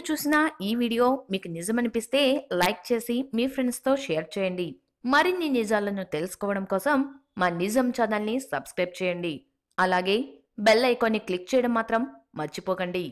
మీరు చూసిన ఈ వీడియో మీకు నిజమనిపిస్తే లైక్ చేసి మీ ఫ్రెండ్స్తో షేర్ చేయండి. మరిన్ని నిజాలను తెలుసుకోవడం కోసం మా నిజం ఛానల్ని సబ్స్క్రైబ్ చేయండి. అలాగే బెల్ ఐకాన్ని క్లిక్ చేయడం మాత్రం మర్చిపోకండి.